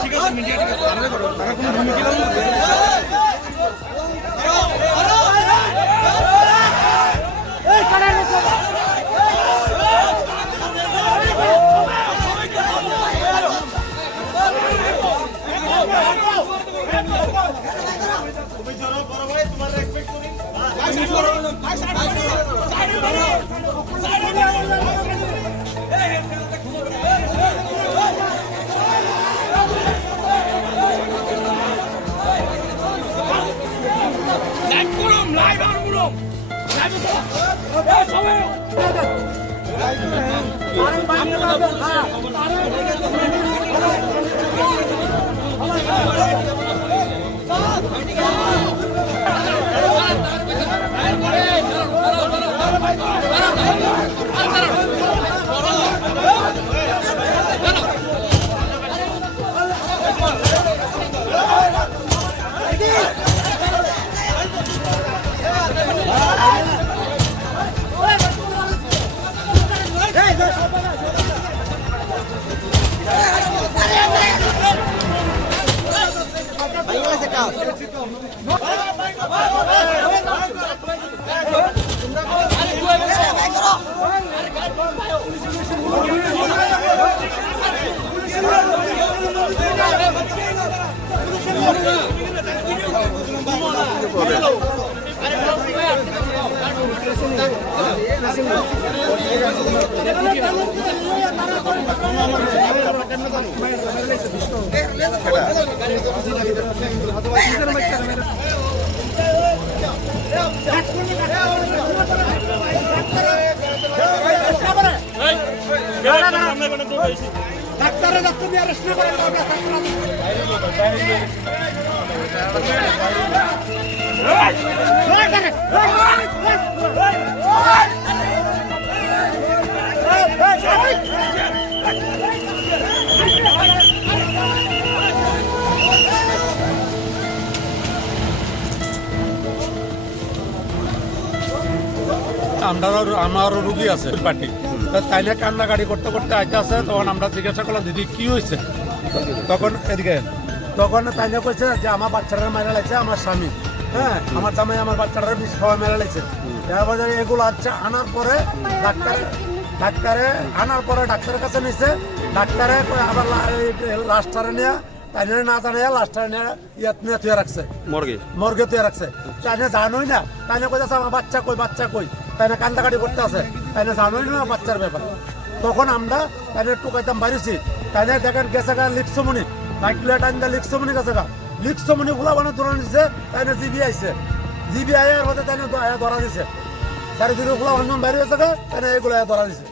ঠিক আছে মিডিয়া ঠিক আছে তারা করো তারা কোনো ভূমিকা Vai, sai, vai, sai, vai, sai, vai, sai, vai, live করুম লাইভ আর করুম লাইভ করুম সবাই ডাক্তারের ডাক্তার দিয়ে আমারও আমারও রুগী আছে, পার্টি। তাই না কান্নাকাটি করতে করতে আইতে আছে, তখন আমরা জিজ্ঞাসা করলাম, দিদি, কি হয়েছে তখন এদিকে তখন তাই না কইছে যে, আমার বাচ্চারা মেরে লাগছে, আমার স্বামী। হ্যাঁ আমার জামাই আমার বাচ্চারা বিষ খাওয়া মেরে লাগছে এবার এগুলো আচ্ছা আনার পরে ডাক্তার ডাক্তারে আনার পরে ডাক্তারের কাছে নিছে। ডাক্তারে আবার লাস্টারে নিয়ে তাই না না জানিয়ে লাস্টারে নিয়ে ইয়াত নিয়ে থুয়ে রাখছে। মর্গে? মর্গে তুই রাখছে। তাই না জানোই না। তাই না কইতাছে আমার বাচ্চা কই বাচ্চা কই? তাই না কান্দাকাটি করতে আছে। তাই না জানোই না বাচ্চার ব্যাপার। তখন আমরা তাই না টুকাইতাম বাড়িছি। তাই না দেখেন গেছে গা লিখসমনি বাইকলে টাইম দা লিখসমনি গেছে গা। লিখসমনি ফুলা বানা ধরে নিছে তাই না জিবি আইছে। জিবি আয়ার হতে তাই না ধরা দিছে। তার ফুলা হনুমান বাইরে গেছে গা তাই না এগুলো ধরা দিছে।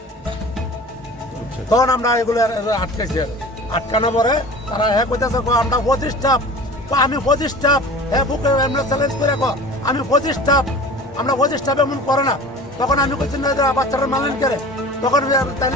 তখন আমরা এগুলো আটকাইছি। আর। আটকানো পরে তারা হ্যাঁ কইতেছে আমরা পঁচিশ স্টাফ আমি পঁচিশ স্টাফ হ্যাঁ বুকে এমনি চ্যালেঞ্জ করে আমি পঁচিশ স্টাফ আমরা পঁচিশ স্টাফ এমন করে না। তখন আমি কইছি, না বাচ্চারা মানেন করে? তখন